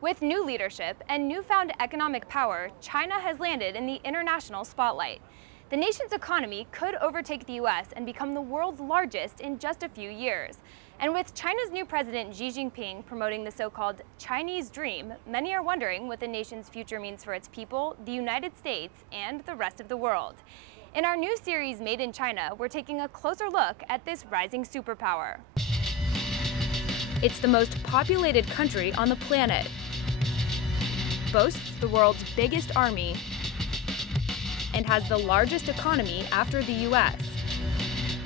With new leadership and newfound economic power, China has landed in the international spotlight. The nation's economy could overtake the US and become the world's largest in just a few years. And with China's new president Xi Jinping promoting the so-called Chinese dream, many are wondering what the nation's future means for its people, the United States, and the rest of the world. In our new series, Made in China, we're taking a closer look at this rising superpower. It's the most populated country on the planet, boasts the world's biggest army, and has the largest economy after the US.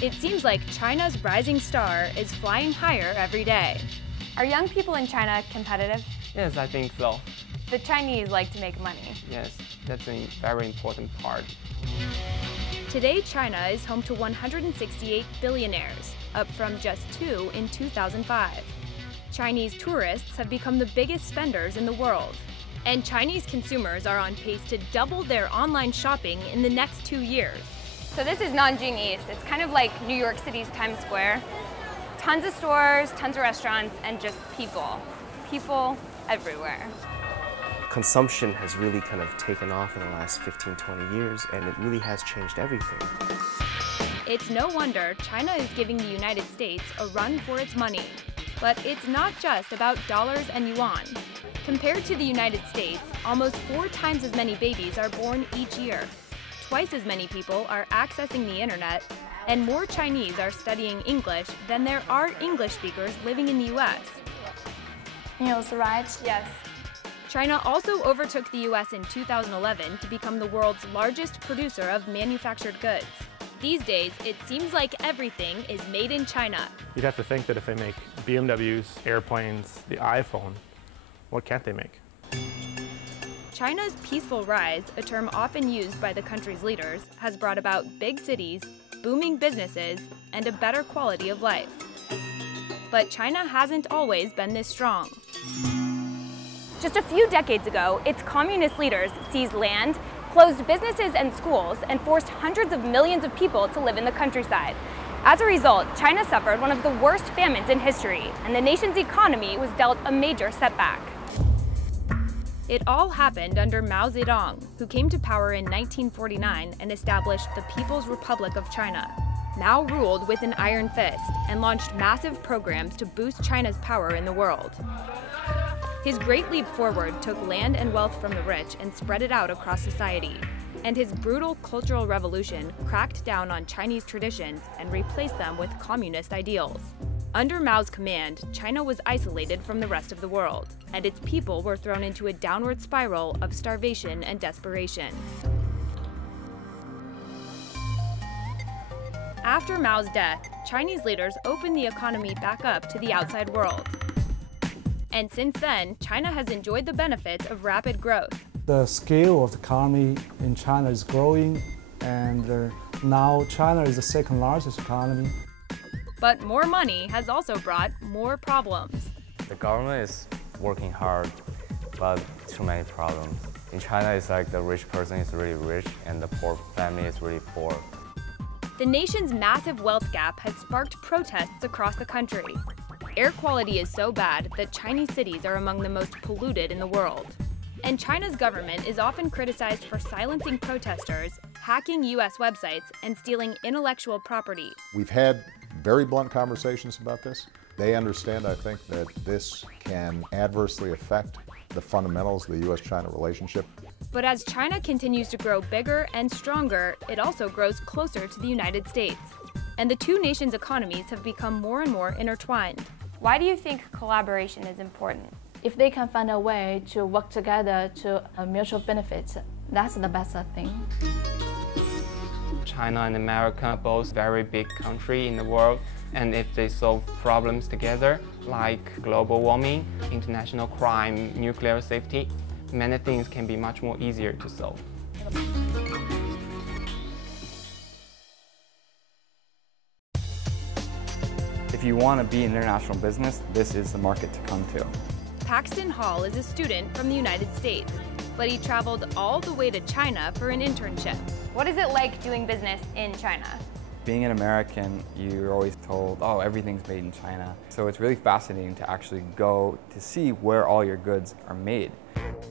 It seems like China's rising star is flying higher every day. Are young people in China competitive? Yes, I think so. The Chinese like to make money. Yes, that's a very important part. Today, China is home to 168 billionaires, up from just 2 in 2005. Chinese tourists have become the biggest spenders in the world. And Chinese consumers are on pace to double their online shopping in the next 2 years. So this is Nanjing East. It's kind of like New York City's Times Square. Tons of stores, tons of restaurants, and just people. People everywhere. Consumption has really kind of taken off in the last 15, 20 years, and it really has changed everything. It's no wonder China is giving the United States a run for its money. But it's not just about dollars and yuan. Compared to the United States, almost 4 times as many babies are born each year. Twice as many people are accessing the internet, and more Chinese are studying English than there are English speakers living in the US. News, right? Yes. China also overtook the US in 2011 to become the world's largest producer of manufactured goods. These days, it seems like everything is made in China. You'd have to think that if they make BMWs, airplanes, the iPhone, what can't they make? China's peaceful rise, a term often used by the country's leaders, has brought about big cities, booming businesses, and a better quality of life. But China hasn't always been this strong. Just a few decades ago, its communist leaders seized land, closed businesses and schools, and forced hundreds of millions of people to live in the countryside. As a result, China suffered one of the worst famines in history, and the nation's economy was dealt a major setback. It all happened under Mao Zedong, who came to power in 1949 and established the People's Republic of China. Mao ruled with an iron fist and launched massive programs to boost China's power in the world. His great leap forward took land and wealth from the rich and spread it out across society. And his brutal cultural revolution cracked down on Chinese traditions and replaced them with communist ideals. Under Mao's command, China was isolated from the rest of the world, and its people were thrown into a downward spiral of starvation and desperation. After Mao's death, Chinese leaders opened the economy back up to the outside world. And since then, China has enjoyed the benefits of rapid growth. The scale of the economy in China is growing, and now China is the second largest economy. But more money has also brought more problems. The government is working hard, but too many problems. In China, it's like the rich person is really rich and the poor family is really poor. The nation's massive wealth gap has sparked protests across the country. Air quality is so bad that Chinese cities are among the most polluted in the world. And China's government is often criticized for silencing protesters, hacking US websites, and stealing intellectual property. We've had very blunt conversations about this. They understand, I think, that this can adversely affect the fundamentals of the US-China relationship. But as China continues to grow bigger and stronger, it also grows closer to the United States. And the two nations' economies have become more and more intertwined. Why do you think collaboration is important? If they can find a way to work together to mutual benefits, that's the best thing. China and America are both very big countries in the world, and if they solve problems together, like global warming, international crime, nuclear safety, many things can be much more easier to solve. If you want to be in international business, this is the market to come to. Paxton Hall is a student from the United States, but he traveled all the way to China for an internship. What is it like doing business in China? Being an American, you're always told, oh, everything's made in China. So it's really fascinating to actually go to see where all your goods are made.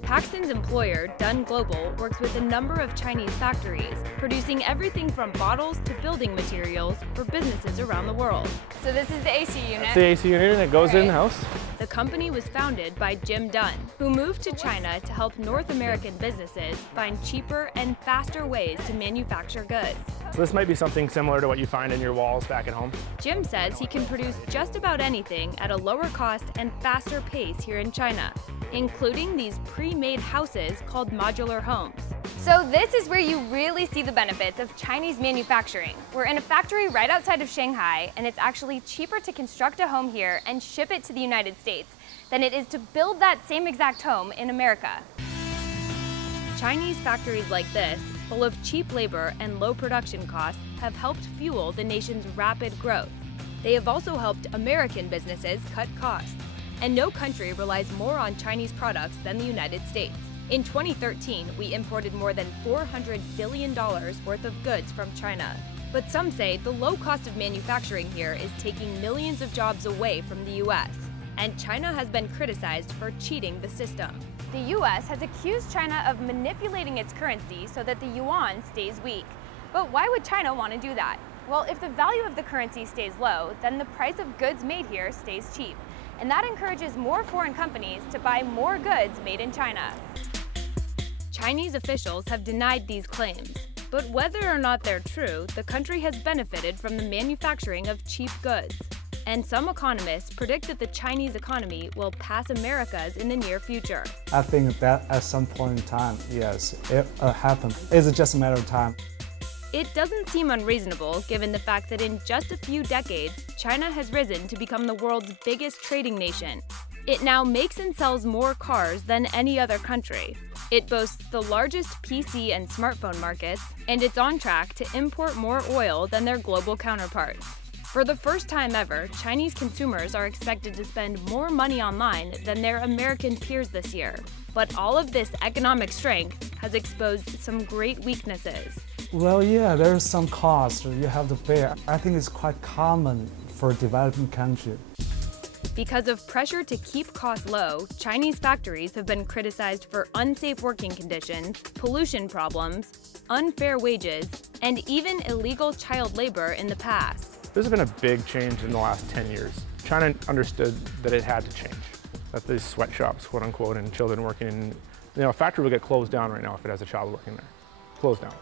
Paxton's employer, Dunn Global, works with a number of Chinese factories, producing everything from bottles to building materials for businesses around the world. So this is the AC unit. The AC unit that goes in the house. The company was founded by Jim Dunn, who moved to China to help North American businesses find cheaper and faster ways to manufacture goods. So this might be something similar to what you find in your walls back at home. Jim says he can produce just about anything at a lower cost and faster pace here in China, including these pre-made houses called modular homes. So this is where you really see the benefits of Chinese manufacturing. We're in a factory right outside of Shanghai, and it's actually cheaper to construct a home here and ship it to the United States than it is to build that same exact home in America. Chinese factories like this, full of cheap labor and low production costs, have helped fuel the nation's rapid growth. They have also helped American businesses cut costs. And no country relies more on Chinese products than the United States. In 2013, we imported more than $400 billion worth of goods from China. But some say the low cost of manufacturing here is taking millions of jobs away from the US. And China has been criticized for cheating the system. The US has accused China of manipulating its currency so that the yuan stays weak. But why would China want to do that? Well, if the value of the currency stays low, then the price of goods made here stays cheap. And that encourages more foreign companies to buy more goods made in China. Chinese officials have denied these claims. But whether or not they're true, the country has benefited from the manufacturing of cheap goods. And some economists predict that the Chinese economy will pass America's in the near future. I think that at some point in time, yes, it happened. It's just a matter of time. It doesn't seem unreasonable given the fact that in just a few decades, China has risen to become the world's biggest trading nation. It now makes and sells more cars than any other country. It boasts the largest PC and smartphone markets, and it's on track to import more oil than their global counterparts. For the first time ever, Chinese consumers are expected to spend more money online than their American peers this year. But all of this economic strength has exposed some great weaknesses. Well, yeah, there's some cost you have to bear. I think it's quite common for a developing country. Because of pressure to keep costs low, Chinese factories have been criticized for unsafe working conditions, pollution problems, unfair wages, and even illegal child labor in the past. There's been a big change in the last 10 years. China understood that it had to change, that these sweatshops, quote unquote, and children working in, a factory would get closed down right now if it has a child working there. Closed down.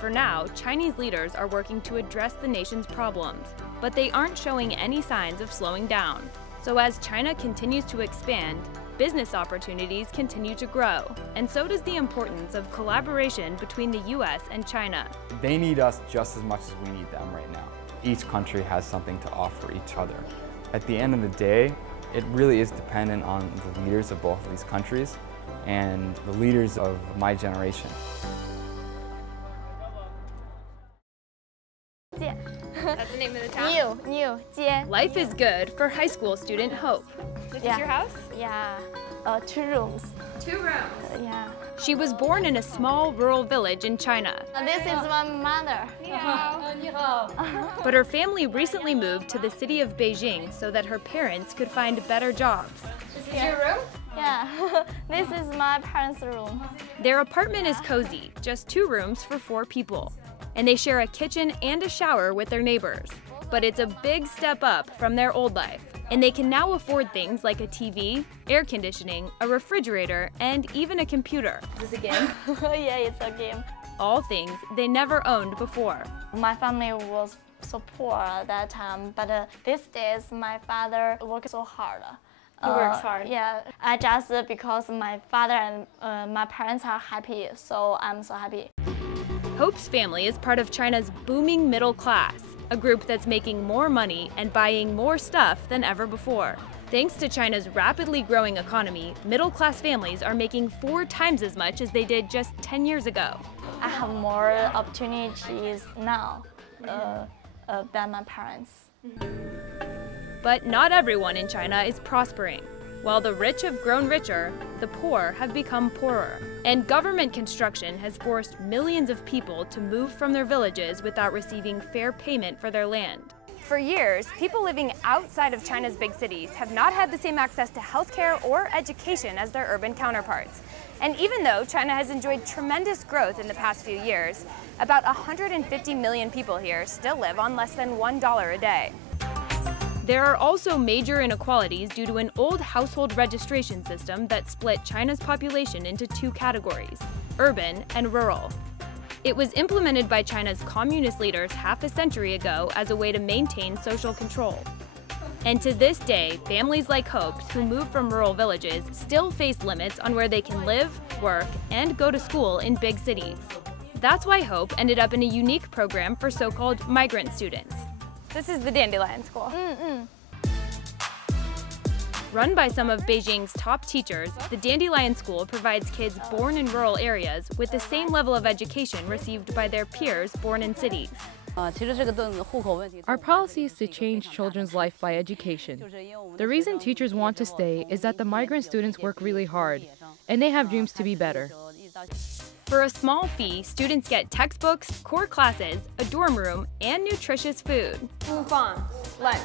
For now, Chinese leaders are working to address the nation's problems, but they aren't showing any signs of slowing down. So as China continues to expand, business opportunities continue to grow, and so does the importance of collaboration between the US and China. They need us just as much as we need them right now. Each country has something to offer each other. At the end of the day, it really is dependent on the leaders of both of these countries and the leaders of my generation. That's the name of the town? Life is good for high school student Hope. This is your house? Yeah, 2 rooms. 2 rooms? Yeah. She was born in a small rural village in China. This is my mother. But her family recently moved to the city of Beijing so that her parents could find better jobs. This is your room? Yeah, this is my parents' room. Their apartment is cozy, just 2 rooms for 4 people. And they share a kitchen and a shower with their neighbors. But it's a big step up from their old life. And they can now afford things like a TV, air conditioning, a refrigerator, and even a computer. Is this a game? Yeah, it's a game. All things they never owned before. My family was so poor at that time, but these days my father works so hard. He works hard? Yeah, I just because my father and my parents are happy, so I'm so happy. Hope's family is part of China's booming middle class, a group that's making more money and buying more stuff than ever before. Thanks to China's rapidly growing economy, middle-class families are making 4 times as much as they did just 10 years ago. I have more opportunities now than my parents. But not everyone in China is prospering. While the rich have grown richer, the poor have become poorer. And government construction has forced millions of people to move from their villages without receiving fair payment for their land. For years, people living outside of China's big cities have not had the same access to healthcare or education as their urban counterparts. And even though China has enjoyed tremendous growth in the past few years, about 150 million people here still live on less than $1 a day. There are also major inequalities due to an old household registration system that split China's population into two categories, urban and rural. It was implemented by China's communist leaders half a century ago as a way to maintain social control. And to this day, families like Hope's who moved from rural villages still face limits on where they can live, work, and go to school in big cities. That's why Hope ended up in a unique program for so-called migrant students. This is the Dandelion School. Run by some of Beijing's top teachers, the Dandelion School provides kids born in rural areas with the same level of education received by their peers born in cities. Our policy is to change children's life by education. The reason teachers want to stay is that the migrant students work really hard, and they have dreams to be better. For a small fee, students get textbooks, core classes, a dorm room, and nutritious food. Lunch.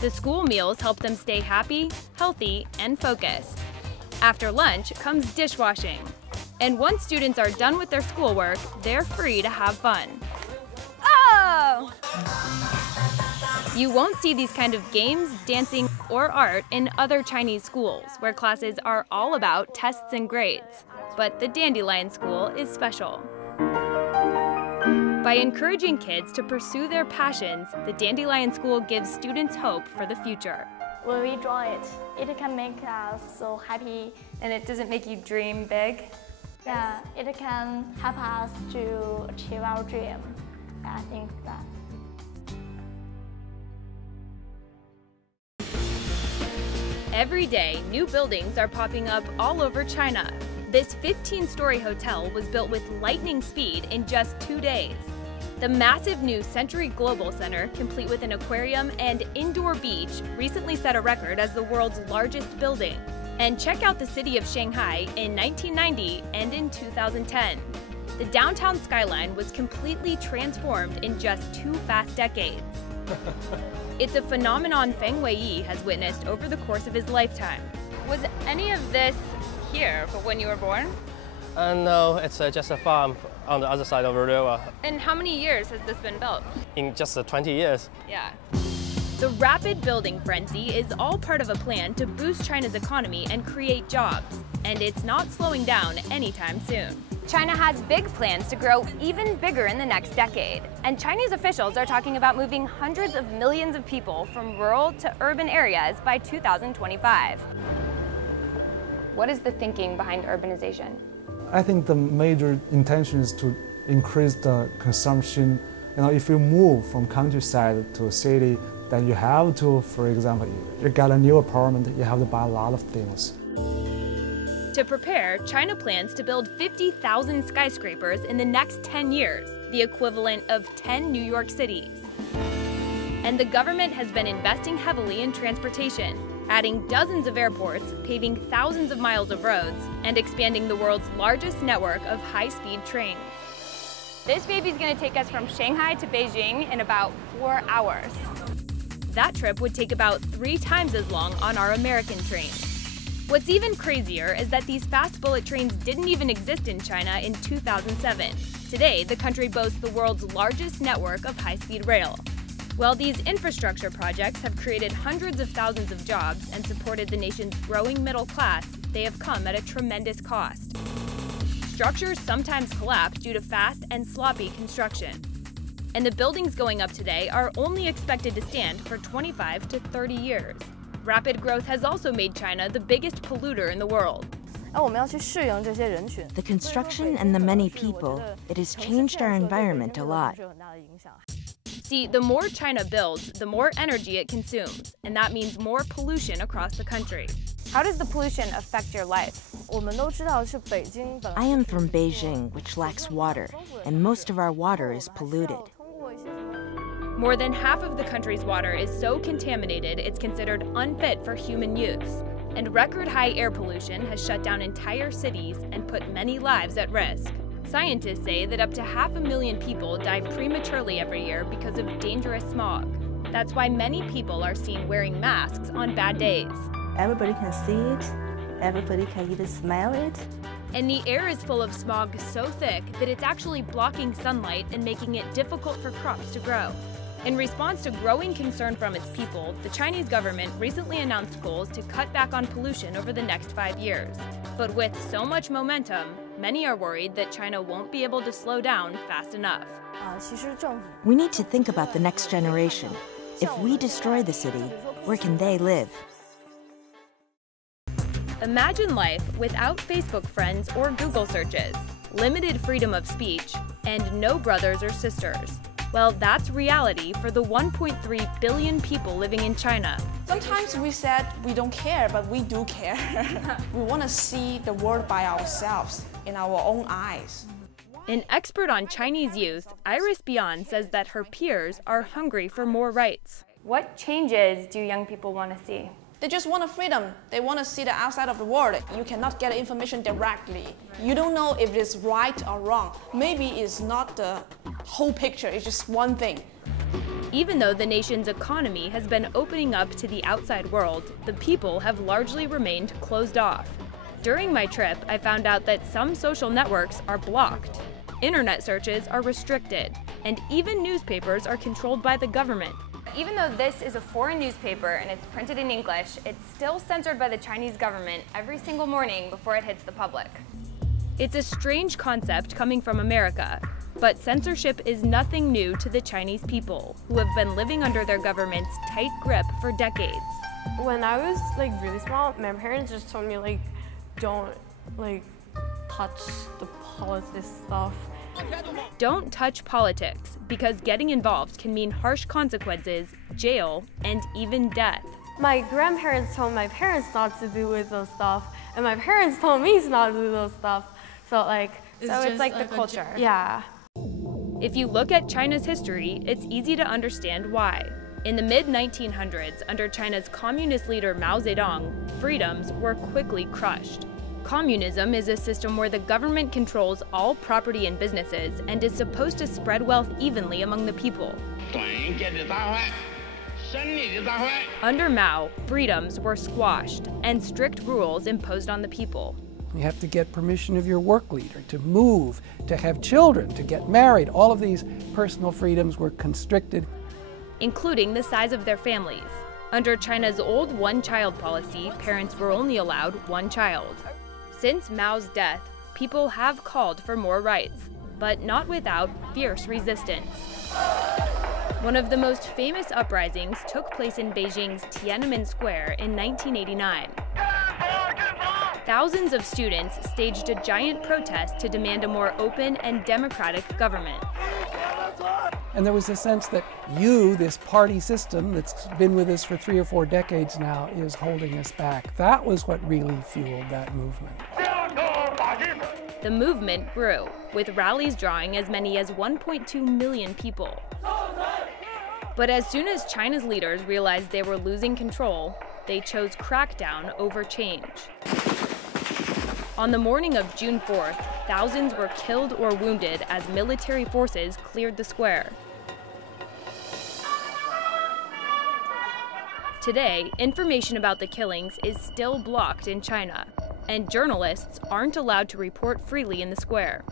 The school meals help them stay happy, healthy, and focused. After lunch comes dishwashing. And once students are done with their schoolwork, they're free to have fun. Oh! You won't see these kind of games, dancing, or art in other Chinese schools, where classes are all about tests and grades. But the Dandelion School is special. By encouraging kids to pursue their passions, the Dandelion School gives students hope for the future. When we draw it, it can make us so happy. And it doesn't make you dream big? Yeah, it can help us to achieve our dream. I think that. Every day, new buildings are popping up all over China. This 15-story hotel was built with lightning speed in just 2 days. The massive new Century Global Center, complete with an aquarium and indoor beach, recently set a record as the world's largest building. And check out the city of Shanghai in 1990 and in 2010. The downtown skyline was completely transformed in just 2 fast decades. It's a phenomenon Feng Weiyi has witnessed over the course of his lifetime. Was any of this here when you were born? No, it's just a farm on the other side of the river. And how many years has this been built? In just 20 years. Yeah. The rapid building frenzy is all part of a plan to boost China's economy and create jobs. And it's not slowing down anytime soon. China has big plans to grow even bigger in the next decade. And Chinese officials are talking about moving hundreds of millions of people from rural to urban areas by 2025. What is the thinking behind urbanization? I think the major intention is to increase the consumption. You know, if you move from countryside to a city, then you have to, for example, you got a new apartment, you have to buy a lot of things. To prepare, China plans to build 50,000 skyscrapers in the next 10 years, the equivalent of 10 New York cities. And the government has been investing heavily in transportation, adding dozens of airports, paving thousands of miles of roads, and expanding the world's largest network of high-speed trains. This baby's gonna take us from Shanghai to Beijing in about 4 hours. That trip would take about 3 times as long on our American trains. What's even crazier is that these fast bullet trains didn't even exist in China in 2007. Today, the country boasts the world's largest network of high-speed rail. While these infrastructure projects have created hundreds of thousands of jobs and supported the nation's growing middle class, they have come at a tremendous cost. Structures sometimes collapse due to fast and sloppy construction. And the buildings going up today are only expected to stand for 25 to 30 years. Rapid growth has also made China the biggest polluter in the world. The construction and the many people, it has changed our environment a lot. See, the more China builds, the more energy it consumes, and that means more pollution across the country. How does the pollution affect your life? I am from Beijing, which lacks water, and most of our water is polluted. More than half of the country's water is so contaminated it's considered unfit for human use. And record-high air pollution has shut down entire cities and put many lives at risk. Scientists say that up to 500,000 people die prematurely every year because of dangerous smog. That's why many people are seen wearing masks on bad days. Everybody can see it, everybody can even smell it. And the air is full of smog so thick that it's actually blocking sunlight and making it difficult for crops to grow. In response to growing concern from its people, the Chinese government recently announced goals to cut back on pollution over the next 5 years. But with so much momentum, many are worried that China won't be able to slow down fast enough. We need to think about the next generation. If we destroy the city, where can they live? Imagine life without Facebook friends or Google searches, limited freedom of speech, and no brothers or sisters. Well, that's reality for the 1.3 billion people living in China. Sometimes we said we don't care, but we do care. We want to see the world by ourselves, in our own eyes. An expert on Chinese youth, Iris Bian, says that her peers are hungry for more rights. What changes do young people want to see? They just want a freedom. They want to see the outside of the world. You cannot get information directly. You don't know if it's right or wrong. Maybe it's not the whole picture, it's just one thing. Even though the nation's economy has been opening up to the outside world, the people have largely remained closed off. During my trip, I found out that some social networks are blocked, internet searches are restricted, and even newspapers are controlled by the government. Even though this is a foreign newspaper and it's printed in English, it's still censored by the Chinese government every single morning before it hits the public. It's a strange concept coming from America, but censorship is nothing new to the Chinese people, who have been living under their government's tight grip for decades. When I was really small, my parents just told me don't touch the politics stuff. Don't touch politics, because getting involved can mean harsh consequences, jail, and even death. My grandparents told my parents not to do with those stuff, and my parents told me not to do those stuff. So it's like the culture. Yeah. If you look at China's history, it's easy to understand why. In the mid-1900s, under China's communist leader Mao Zedong, freedoms were quickly crushed. Communism is a system where the government controls all property and businesses and is supposed to spread wealth evenly among the people. Under Mao, freedoms were squashed and strict rules imposed on the people. You have to get permission of your work leader to move, to have children, to get married. All of these personal freedoms were constricted, including the size of their families. Under China's old one-child policy, parents were only allowed one child. Since Mao's death, people have called for more rights, but not without fierce resistance. One of the most famous uprisings took place in Beijing's Tiananmen Square in 1989. Thousands of students staged a giant protest to demand a more open and democratic government. And there was a sense that this party system that's been with us for 3 or 4 decades now, is holding us back. That was what really fueled that movement. The movement grew, with rallies drawing as many as 1.2 million people. But as soon as China's leaders realized they were losing control, they chose crackdown over change. On the morning of June 4th, thousands were killed or wounded as military forces cleared the square. Today, information about the killings is still blocked in China, and journalists aren't allowed to report freely in the square.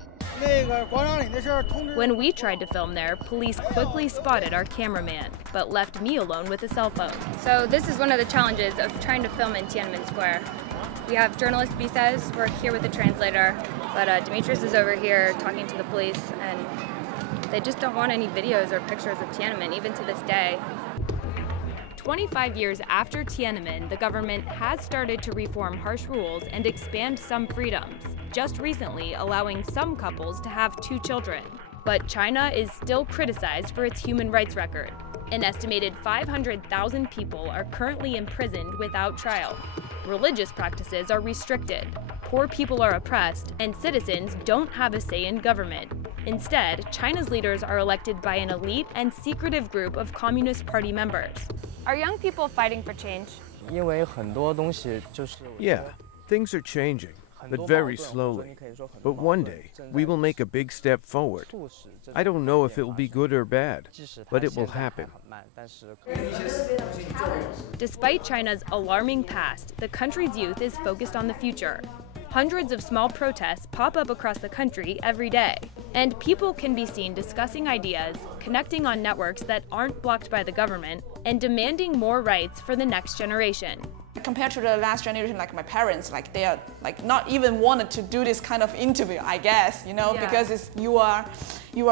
When we tried to film there, police quickly spotted our cameraman, but left me alone with a cell phone. So this is one of the challenges of trying to film in Tiananmen Square. We have journalist Bisez, we're here with the translator, but Demetrius is over here talking to the police, and they just don't want any videos or pictures of Tiananmen, even to this day. 25 years after Tiananmen, the government has started to reform harsh rules and expand some freedoms, just recently allowing some couples to have 2 children. But China is still criticized for its human rights record. An estimated 500,000 people are currently imprisoned without trial. Religious practices are restricted, poor people are oppressed, and citizens don't have a say in government. Instead, China's leaders are elected by an elite and secretive group of Communist Party members. Are young people fighting for change? Yeah, things are changing, but very slowly. But one day, we will make a big step forward. I don't know if it will be good or bad, but it will happen. Despite China's alarming past, the country's youth is focused on the future. Hundreds of small protests pop up across the country every day, and people can be seen discussing ideas, connecting on networks that aren't blocked by the government, and demanding more rights for the next generation. Compared to the last generation, like my parents, like they are like not even wanted to do this kind of interview, I guess, you know, because it's you are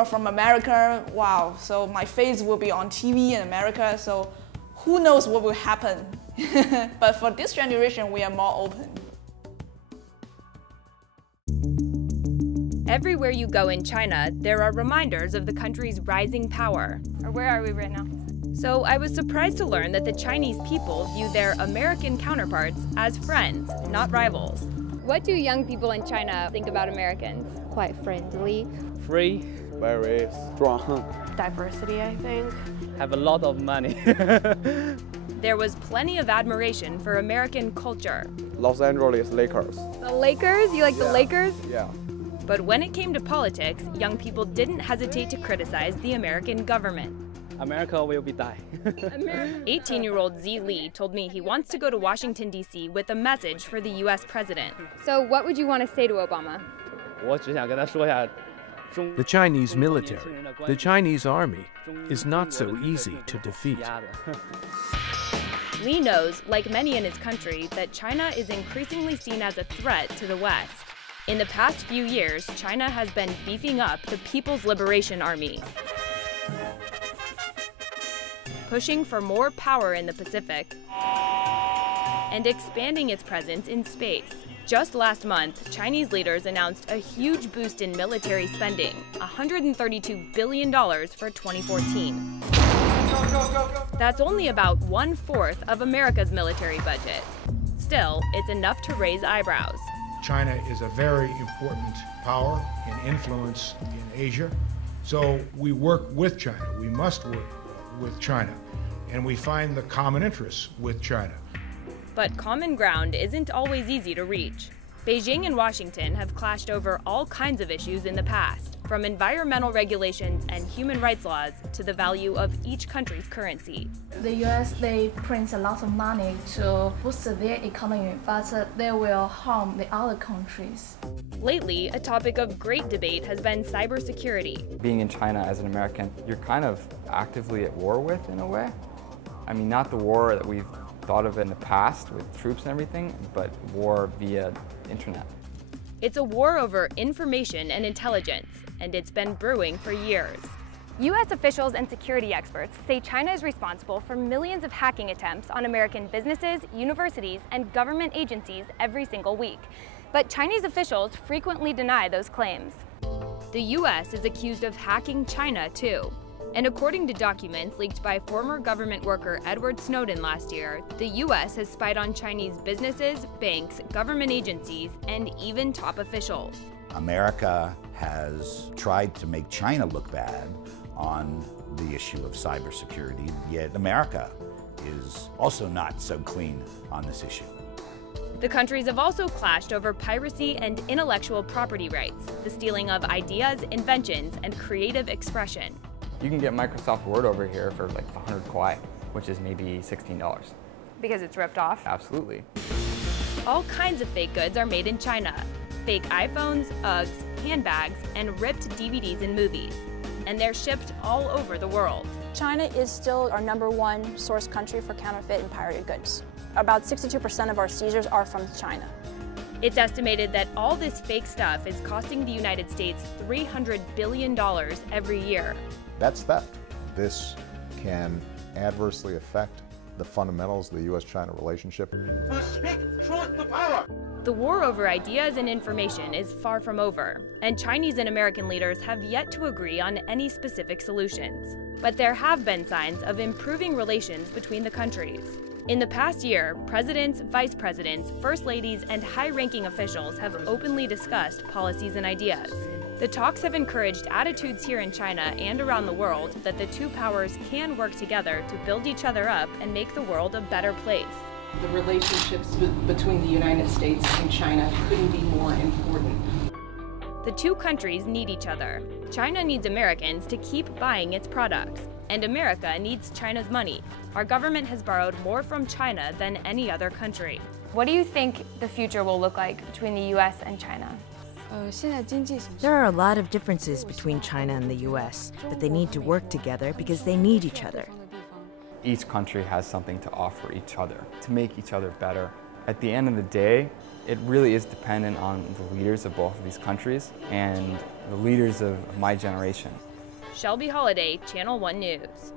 from America, wow, so my face will be on TV in America, so who knows what will happen. But for this generation, we are more open. Everywhere you go in China, there are reminders of the country's rising power. Or where are we right now? So I was surprised to learn that the Chinese people view their American counterparts as friends, not rivals. What do young people in China think about Americans? Quite friendly. Free. Very strong. Diversity, I think. Have a lot of money. There was plenty of admiration for American culture. Los Angeles Lakers. The Lakers? You like the Lakers? Yeah. But when it came to politics, young people didn't hesitate to criticize the American government. America will be die. 18-year-old Z Lee told me he wants to go to Washington, D.C. with a message for the U.S. president. So what would you want to say to Obama? The Chinese military, the Chinese army, is not so easy to defeat. Lee knows, like many in his country, that China is increasingly seen as a threat to the West. In the past few years, China has been beefing up the People's Liberation Army, pushing for more power in the Pacific, and expanding its presence in space. Just last month, Chinese leaders announced a huge boost in military spending, $132 billion for 2014. That's only about 1/4 of America's military budget. Still, it's enough to raise eyebrows. China is a very important power and influence in Asia, so we work with China. We must work with China, and we find the common interests with China. But common ground isn't always easy to reach. Beijing and Washington have clashed over all kinds of issues in the past, from environmental regulations and human rights laws to the value of each country's currency. The US, they print a lot of money to boost their economy, but they will harm the other countries. Lately, a topic of great debate has been cybersecurity. Being in China as an American, you're kind of actively at war with, in a way. I mean, not the war that we've thought of in the past with troops and everything, but war via internet. It's a war over information and intelligence, and it's been brewing for years. U.S. officials and security experts say China is responsible for millions of hacking attempts on American businesses, universities, and government agencies every single week. But Chinese officials frequently deny those claims. The U.S. is accused of hacking China, too. And according to documents leaked by former government worker Edward Snowden last year, the U.S. has spied on Chinese businesses, banks, government agencies, and even top officials. America has tried to make China look bad on the issue of cybersecurity, yet America is also not so clean on this issue. The countries have also clashed over piracy and intellectual property rights, the stealing of ideas, inventions, and creative expression. You can get Microsoft Word over here for like 100 kwai, which is maybe $16. Because it's ripped off? Absolutely. All kinds of fake goods are made in China. Fake iPhones, Uggs, handbags, and ripped DVDs and movies. And they're shipped all over the world. China is still our #1 source country for counterfeit and pirated goods. About 62% of our seizures are from China. It's estimated that all this fake stuff is costing the United States $300 billion every year. That's theft. This can adversely affect the fundamentals of the U.S.-China relationship. Speak truth to power. The war over ideas and information is far from over, and Chinese and American leaders have yet to agree on any specific solutions. But there have been signs of improving relations between the countries. In the past year, presidents, vice presidents, first ladies, and high-ranking officials have openly discussed policies and ideas. The talks have encouraged attitudes here in China and around the world that the two powers can work together to build each other up and make the world a better place. The relationships between the United States and China couldn't be more important. The two countries need each other. China needs Americans to keep buying its products, and America needs China's money. Our government has borrowed more from China than any other country. What do you think the future will look like between the US and China? There are a lot of differences between China and the US, but they need to work together because they need each other. Each country has something to offer each other, to make each other better. At the end of the day, it really is dependent on the leaders of both of these countries and the leaders of my generation. Shelby Holiday, Channel 1 News.